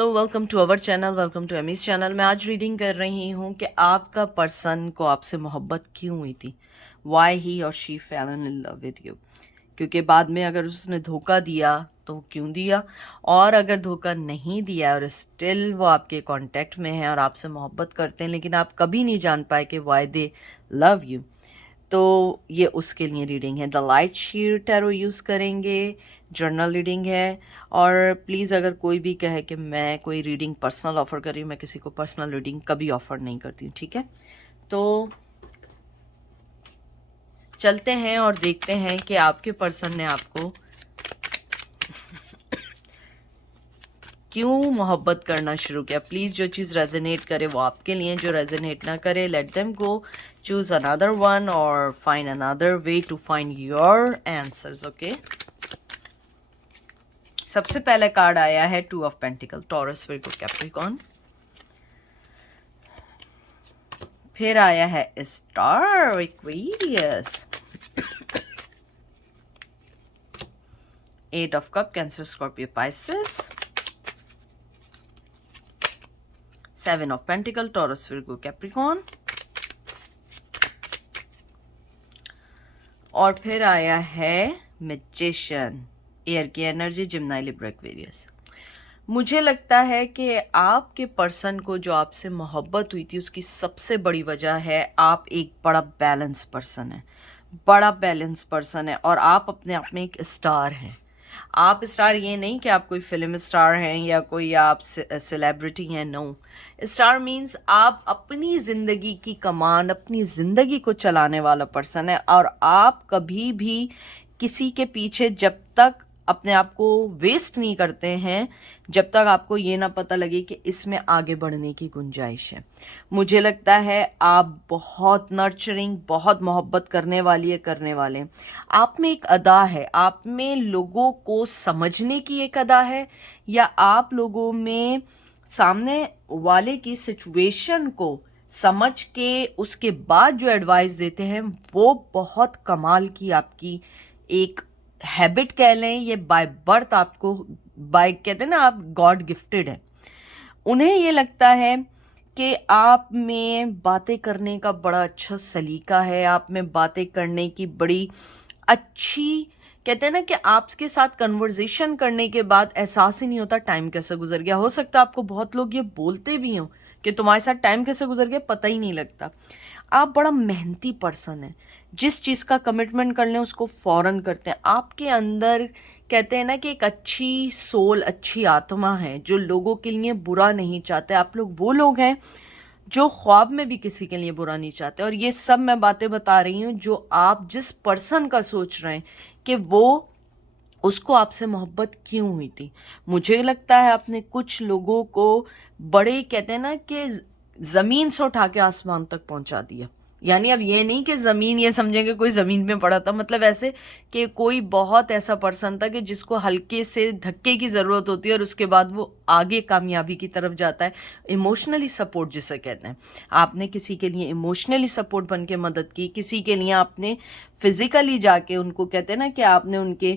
Hello, welcome to our channel, welcome to Amy's channel. मैं आज reading कर रही हूँ कि आपका पर्सन को आपसे मोहब्बत क्यों हुई थी, वाई ही और she fell in love with you. क्योंकि बाद में अगर उसने धोखा दिया तो क्यों दिया, और अगर धोखा नहीं दिया और स्टिल वो आपके कांटेक्ट में है और आपसे मोहब्बत करते हैं, लेकिन आप कभी नहीं जान पाए कि वाई दे लव यू, तो ये उसके लिए रीडिंग है। The light sheet tarot use करेंगे, जर्नल रीडिंग है। और प्लीज़ अगर कोई भी कहे कि मैं कोई रीडिंग पर्सनल ऑफ़र कर रही हूँ, मैं किसी को पर्सनल रीडिंग कभी ऑफ़र नहीं करती हूँ, ठीक है। तो चलते हैं और देखते हैं कि आपके पर्सन ने आपको क्यों मोहब्बत करना शुरू किया। प्लीज़ जो चीज़ रेजोनेट करे वो आपके लिए, जो रेजोनेट ना करे let them go, choose another one और find another way to find your answers. Okay, सबसे पहले कार्ड आया है 2 of pentacle, Taurus, Virgo, Capricorn. फिर आया है star, Aquarius. 8 of cup, Cancer, Scorpio, Pisces. 7 of pentacle, Taurus, Virgo, Capricorn. और फिर आया है मैजिशियन, एयर की एनर्जी, जिम्नाई, लिब्रा, एक्वेरियस। मुझे लगता है कि आपके पर्सन को जो आपसे मोहब्बत हुई थी उसकी सबसे बड़ी वजह है आप एक बड़ा बैलेंस पर्सन है, बड़ा बैलेंस पर्सन है, और आप अपने आप में एक स्टार हैं। आप स्टार ये नहीं कि आप कोई फिल्म स्टार हैं या कोई आप सेलिब्रिटी हैं, नो। स्टार मीन्स आप अपनी ज़िंदगी की कमान, अपनी ज़िंदगी को चलाने वाला पर्सन है, और आप कभी भी किसी के पीछे जब तक अपने आप को वेस्ट नहीं करते हैं जब तक आपको ये ना पता लगे कि इसमें आगे बढ़ने की गुंजाइश है। मुझे लगता है आप बहुत नर्चरिंग, बहुत मोहब्बत करने वाली है, करने वाले। आप में एक अदा है, आप में लोगों को समझने की एक अदा है, या आप लोगों में सामने वाले की सिचुएशन को समझ के उसके बाद जो एडवाइस देते हैं वो बहुत कमाल की आपकी एक हैबिट कह लें। ये बाय बर्थ आपको, बाय कहते हैं ना, आप गॉड गिफ्टेड है। उन्हें ये लगता है कि आप में बातें करने का बड़ा अच्छा सलीका है, आप में बातें करने की बड़ी अच्छी, कहते हैं ना कि आपके साथ कन्वर्जेशन करने के बाद एहसास ही नहीं होता टाइम कैसे गुजर गया। हो सकता है आपको बहुत लोग ये बोलते भी हों कि तुम्हारे साथ टाइम कैसे गुजर गया पता ही नहीं लगता। आप बड़ा मेहनती पर्सन है, जिस चीज़ का कमिटमेंट कर लें उसको फ़ौरन करते हैं। आपके अंदर कहते हैं ना कि एक अच्छी सोल, अच्छी आत्मा है जो लोगों के लिए बुरा नहीं चाहते। आप लोग वो लोग हैं जो ख्वाब में भी किसी के लिए बुरा नहीं चाहते। और ये सब मैं बातें बता रही हूँ जो आप जिस पर्सन का सोच रहे हैं कि वो, उसको आपसे मोहब्बत क्यों हुई थी। मुझे लगता है आपने कुछ लोगों को बड़े, कहते हैं ना कि ज़मीन से उठा के आसमान तक पहुंचा दिया। यानी अब ये नहीं कि ज़मीन ये समझेंगे कोई ज़मीन में पड़ा था, मतलब ऐसे कि कोई बहुत ऐसा पर्सन था कि जिसको हल्के से धक्के की ज़रूरत होती है और उसके बाद वो आगे कामयाबी की तरफ जाता है। इमोशनली सपोर्ट जिसे कहते हैं, आपने किसी के लिए इमोशनली सपोर्ट बन के मदद की, किसी के लिए आपने फिज़िकली जाके उनको, कहते हैं ना कि आपने उनके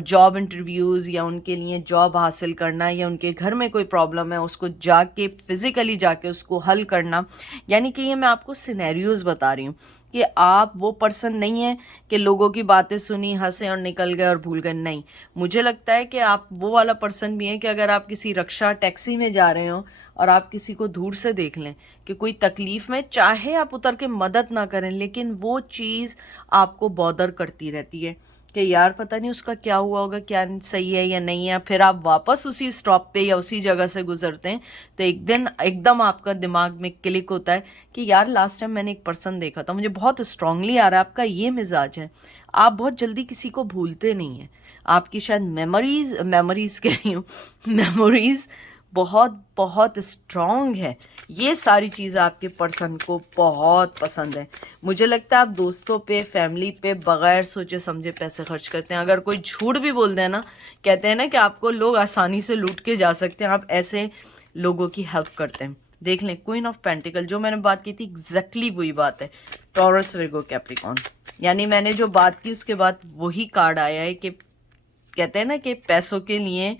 जॉब इंटरव्यूज़ या उनके लिए जॉब हासिल करना, या उनके घर में कोई प्रॉब्लम है उसको जाके फिज़िकली जाके उसको हल करना। यानी कि ये मैं आपको सिनेरियोज़ बता रही हूँ कि आप वो पर्सन नहीं है कि लोगों की बातें सुनी, हंसे और निकल गए और भूल गए। नहीं, मुझे लगता है कि आप वो वाला पर्सन भी हैं कि अगर आप किसी रक्षा टैक्सी में जा रहे हो और आप किसी को दूर से देख लें कि कोई तकलीफ़ में, चाहे आप उतर के मदद ना करें लेकिन वो चीज़ आपको बॉदर करती रहती है कि यार पता नहीं उसका क्या हुआ होगा, क्या सही है या नहीं है। फिर आप वापस उसी स्टॉप पे या उसी जगह से गुजरते हैं तो एक दिन एकदम आपका दिमाग में क्लिक होता है कि यार लास्ट टाइम मैंने एक पर्सन देखा था, मुझे बहुत स्ट्रांगली आ रहा है। आपका ये मिजाज है, आप बहुत जल्दी किसी को भूलते नहीं हैं। आपकी शायद मेमोरीज कह रही हूँ मेमोरीज बहुत बहुत स्ट्रॉन्ग है। ये सारी चीज़ आपके पर्सन को बहुत पसंद है। मुझे लगता है आप दोस्तों पे, फैमिली पे बग़ैर सोचे समझे पैसे खर्च करते हैं। अगर कोई झूठ भी बोल दे ना, कहते हैं ना कि आपको लोग आसानी से लूट के जा सकते हैं, आप ऐसे लोगों की हेल्प करते हैं। देख लें, क्वीन ऑफ पेंटिकल, जो मैंने बात की थी एग्जैक्टली वही बात है। टॉरस, विर्गो, कैप्रिकॉर्न, यानी मैंने जो बात की उसके बाद वही कार्ड आया है कि कहते हैं ना कि पैसों के लिए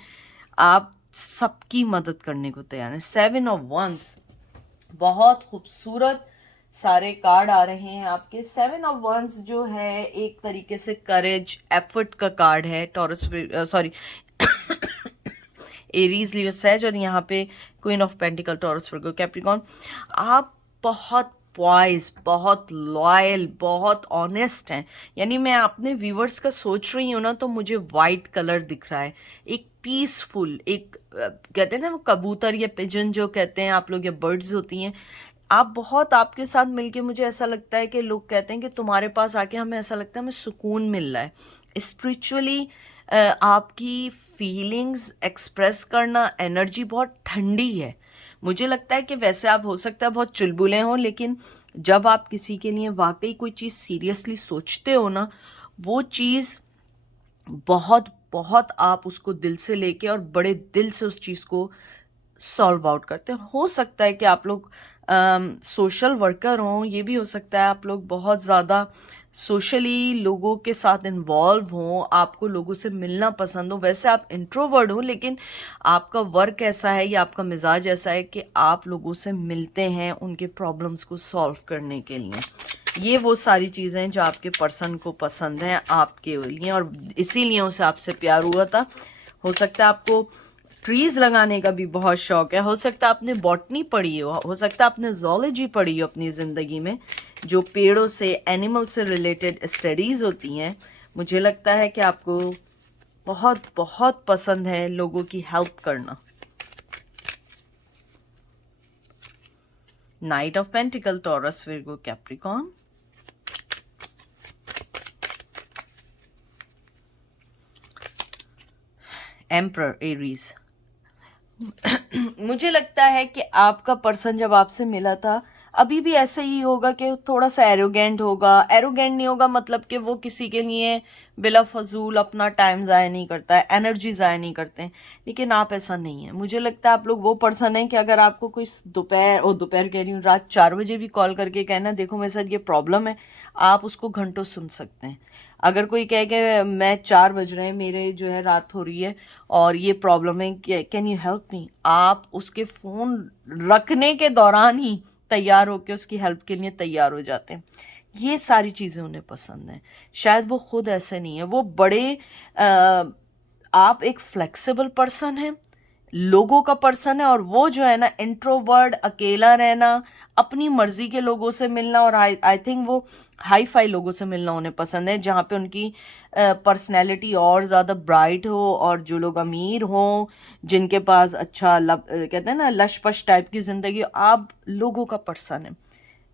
आप सबकी मदद करने को तैयार है। 7 ऑफ वंस, बहुत खूबसूरत सारे कार्ड आ रहे हैं आपके। 7 ऑफ वंस जो है एक तरीके से करेज, एफर्ट का कार्ड है। टॉरस, सॉरी, एरीज, लियो, सेज, और यहाँ पे queen of pentacle, taurus, Virgo, Capricorn. आप बहुत पॉइज, बहुत लॉयल, बहुत ऑनेस्ट हैं। यानी मैं अपने व्यूवर्स का सोच रही हूँ ना, तो मुझे वाइट कलर दिख रहा है, एक पीसफुल, एक कहते हैं ना वो कबूतर या पिजन जो कहते हैं आप लोग, या बर्ड्स होती हैं। आप बहुत, आपके साथ मिलके मुझे ऐसा लगता है कि लोग कहते हैं कि तुम्हारे पास आके हमें ऐसा लगता है हमें सुकून मिल रहा है। स्पिरिचुअली आपकी फीलिंग्स एक्सप्रेस करना, एनर्जी बहुत ठंडी है। मुझे लगता है कि वैसे आप हो सकता है बहुत चुलबुले हों, लेकिन जब आप किसी के लिए वाकई कोई चीज़ सीरियसली सोचते हो ना, वो चीज़ बहुत बहुत आप उसको दिल से लेके और बड़े दिल से उस चीज़ को सॉल्व आउट करते हो सकता है कि आप लोग सोशल वर्कर हों, ये भी हो सकता है आप लोग बहुत ज़्यादा सोशली लोगों के साथ इन्वॉल्व हों, आपको लोगों से मिलना पसंद हो। वैसे आप इंट्रोवर्ड हो, लेकिन आपका वर्क ऐसा है या आपका मिजाज ऐसा है कि आप लोगों से मिलते हैं उनके प्रॉब्लम्स को सॉल्व करने के लिए। ये वो सारी चीज़ें जो आपके पर्सन को पसंद हैं आपके लिए, और इसीलिए उसे आपसे प्यार हुआ था। हो सकता है आपको ट्रीज लगाने का भी बहुत शौक है, हो सकता है आपने बॉटनी पढ़ी हो सकता है आपने ज़ूलॉजी पढ़ी हो अपनी ज़िंदगी में, जो पेड़ों से, एनिमल से रिलेटेड स्टडीज़ होती हैं। मुझे लगता है कि आपको बहुत बहुत पसंद है लोगों की हेल्प करना। Night of pentacle, Taurus, Virgo, Capricorn. Emperor, Aries. मुझे लगता है कि आपका पर्सन जब आपसे मिला था, अभी भी ऐसे ही होगा कि थोड़ा सा एरोगेंट होगा। एरोगेंट नहीं होगा मतलब कि वो किसी के लिए बिला फजूल अपना टाइम ज़ाया नहीं करता है, एनर्जी ज़ाया नहीं करते हैं, लेकिन आप ऐसा नहीं है। मुझे लगता है आप लोग वो पर्सन हैं कि अगर आपको कोई दोपहर कह रही हूँ, रात 4 बजे भी कॉल करके कहना देखो मेरे साथ ये प्रॉब्लम है, आप उसको घंटों सुन सकते हैं। अगर कोई कहे कि मैं 4 बज रहे हैं, मेरे जो है रात हो रही है और ये प्रॉब्लम है, कैन यू हेल्प मी, आप उसके फ़ोन रखने के दौरान ही तैयार होकर उसकी हेल्प के लिए तैयार हो जाते हैं। ये सारी चीज़ें उन्हें पसंद हैं। शायद वो खुद ऐसे नहीं है, वो बड़े आप एक फ्लेक्सिबल पर्सन है, लोगों का पर्सन है, और वो जो है ना इंट्रोवर्ड, अकेला रहना, अपनी मर्जी के लोगों से मिलना, और आई थिंक वो हाई फाई लोगों से मिलना उन्हें पसंद है, जहाँ पे उनकी पर्सनैलिटी और ज़्यादा ब्राइट हो, और जो लोग अमीर हों, जिनके पास अच्छा कहते हैं ना लश-पश टाइप की ज़िंदगी। आप लोगों का पर्सन है,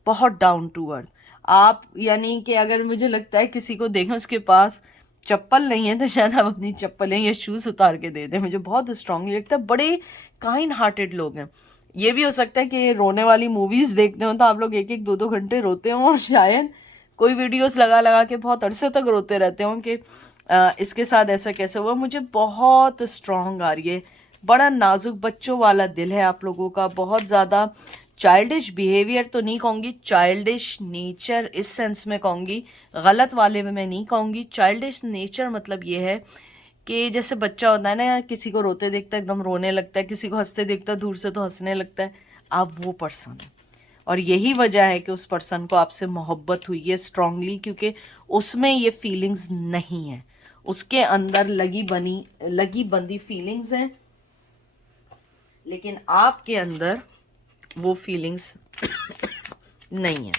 बहुत डाउन टू अर्थ। आप यानी कि अगर मुझे लगता है किसी को देखें उसके पास चप्पल नहीं है, तो शायद आप अपनी चप्पलें या शूज़ उतार के दे दें। मुझे बहुत स्ट्रांगली लगता है, बड़े काइंड हार्टेड लोग हैं। ये भी हो सकता है कि रोने वाली मूवीज़ देखते हो तो आप लोग 1-1, 2-2 घंटे रोते हों, और शायद कोई वीडियोस लगा लगा के बहुत अरसे तक रोते रहते हों कि इसके साथ ऐसा कैसे हुआ। मुझे बहुत स्ट्रांग आ रही है, बड़ा नाजुक बच्चों वाला दिल है आप लोगों का, बहुत ज़्यादा चाइल्डिश बिहेवियर तो नहीं कहूँगी, चाइल्डिश नेचर इस सेंस में कहूँगी, गलत वाले में मैं नहीं कहूँगी। चाइल्डिश नेचर मतलब ये है कि जैसे बच्चा होता है ना, किसी को रोते देखता है एकदम रोने लगता है, किसी को हंसते देखता है दूर से तो हंसने लगता है। आप वो पर्सन है, और यही वजह है कि उस पर्सन को आपसे मोहब्बत हुई है स्ट्रांगली, क्योंकि उसमें ये फीलिंग्स नहीं है, उसके अंदर लगी बंदी फीलिंग्स हैं, लेकिन आपके अंदर वो फीलिंग्स नहीं है।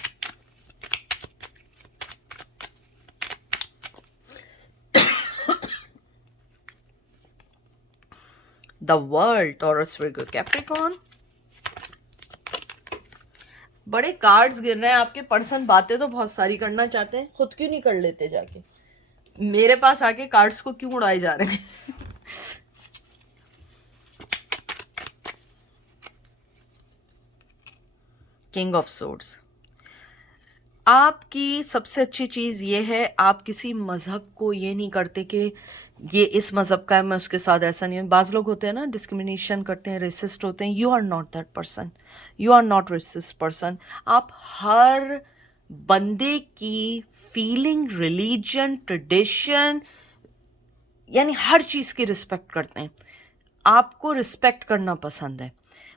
The world, taurus, Virgo, Capricorn. बड़े कार्ड्स गिर रहे हैं आपके पर्सन। बातें तो बहुत सारी करना चाहते हैं, खुद क्यों नहीं कर लेते जाके, मेरे पास आके कार्ड्स को क्यों उड़ाए जा रहे हैं। King of swords. आपकी सबसे अच्छी चीज़ ये है, आप किसी मज़हब को ये नहीं करते कि ये इस मज़हब का है मैं उसके साथ ऐसा नहीं हूँ। बाज़ लोग होते हैं ना डिस्क्रिमिनेशन करते हैं, रेसिस्ट होते हैं। You are not that person, you are not racist person. आप हर बंदे की फीलिंग, रिलीजन, ट्रेडिशन, यानी हर चीज़ की रिस्पेक्ट करते हैं। आपको रिस्पेक्ट करना पसंद है।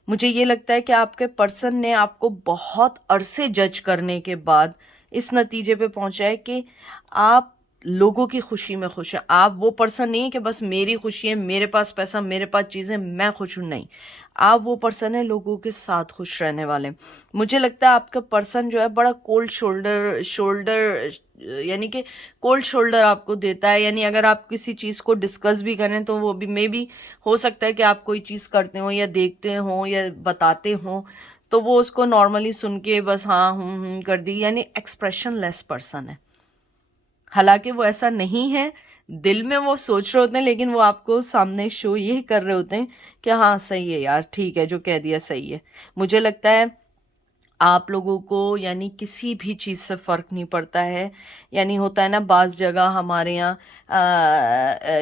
मुझे ये लगता है कि आपके पर्सन ने आपको बहुत अरसे जज करने के बाद इस नतीजे पे पहुंचा है कि आप लोगों की खुशी में खुश हैं। आप वो पर्सन नहीं है कि बस मेरी खुशी है, मेरे पास पैसा, मेरे पास चीज़ें, मैं खुश हूँ, नहीं। आप वो पर्सन है लोगों के साथ खुश रहने वाले। मुझे लगता है आपका पर्सन जो है बड़ा कोल्ड शोल्डर शोल्डर यानी कि कोल्ड शोल्डर आपको देता है। यानी अगर आप किसी चीज़ को डिस्कस भी करें तो वो भी मे बी हो सकता है कि आप कोई चीज़ करते हो या देखते हो या बताते हो तो वो उसको नॉर्मली सुन के बस हाँ कर दी, यानी एक्सप्रेशन लेस पर्सन है। हालांकि वो ऐसा नहीं है, दिल में वो सोच रहे होते हैं लेकिन वो आपको सामने शो ये कर रहे होते हैं कि हाँ सही है यार, ठीक है, जो कह दिया सही है। मुझे लगता है आप लोगों को यानी किसी भी चीज़ से फ़र्क नहीं पड़ता है। यानी होता है ना, बाज़ जगह हमारे यहाँ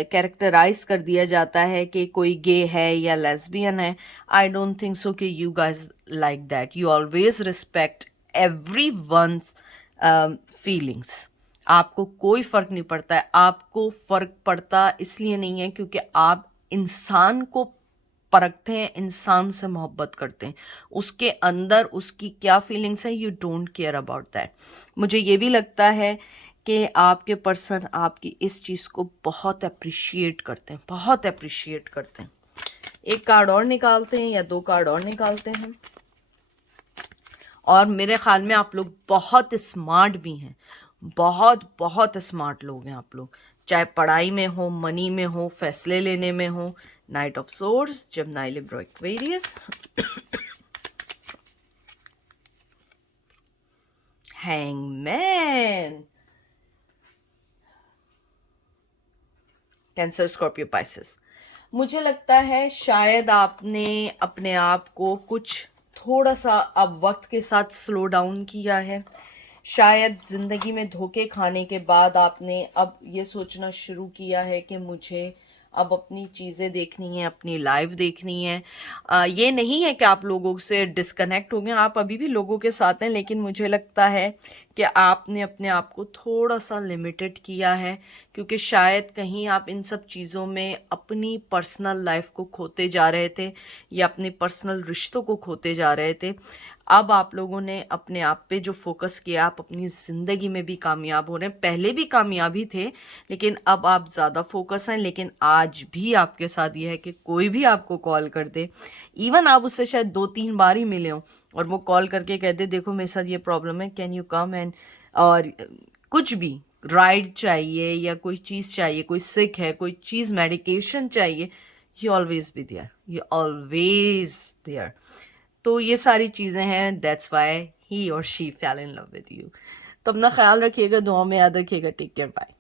कैरेक्टराइज कर दिया जाता है कि कोई गे है या लेस्बियन है। आई डोंट थिंक सो कि you guys like that. You always respect every one's feelings. आपको कोई फ़र्क नहीं पड़ता है। आपको फ़र्क पड़ता इसलिए नहीं है क्योंकि आप इंसान को परखते हैं, इंसान से मोहब्बत करते हैं, उसके अंदर उसकी क्या फीलिंग्स है, you don't care about that. मुझे ये भी लगता है कि आपके पर्सन आपकी इस चीज़ को बहुत अप्रिशिएट करते हैं, बहुत अप्रिशिएट करते हैं। एक कार्ड और निकालते हैं या दो कार्ड और निकालते हैं। और मेरे ख्याल में आप लोग बहुत स्मार्ट भी हैं, बहुत बहुत स्मार्ट लोग हैं आप लोग, चाहे पढ़ाई में हो, मनी में हो, फैसले लेने में हो। Night of swords, Gemini, Libra, Aquarius, hangman, cancer, Scorpio, Pisces. मुझे लगता है शायद आपने अपने आप को कुछ थोड़ा सा अब वक्त के साथ स्लो डाउन किया है। शायद ज़िंदगी में धोखे खाने के बाद आपने अब ये सोचना शुरू किया है कि मुझे अब अपनी चीज़ें देखनी है, अपनी लाइफ देखनी है। ये नहीं है कि आप लोगों से डिस्कनेक्ट हो गए, आप अभी भी लोगों के साथ हैं, लेकिन मुझे लगता है कि आपने अपने आप को थोड़ा सा लिमिटेड किया है क्योंकि शायद कहीं आप इन सब चीज़ों में अपनी पर्सनल लाइफ को खोते जा रहे थे या अपने पर्सनल रिश्तों को खोते जा रहे थे। अब आप लोगों ने अपने आप पे जो फोकस किया, आप अपनी ज़िंदगी में भी कामयाब हो रहे हैं। पहले भी कामयाबी थे लेकिन अब आप ज़्यादा फोकस हैं। लेकिन आज भी आपके साथ ये है कि कोई भी आपको कॉल कर दे, इवन आप उससे शायद 2-3 बार ही मिले हों और वो कॉल करके कह दे देखो मेरे साथ ये प्रॉब्लम है, कैन यू कम एंड, और कुछ भी राइड चाहिए या कोई चीज़ चाहिए, कोई सिक है, कोई चीज़ मेडिकेशन चाहिए, you always be there, you always there. तो ये सारी चीज़ें हैं, दैट्स वाई ही और she fell in love with you. तो अपना ख्याल रखिएगा, दुआ में याद रखिएगा। Take care, bye.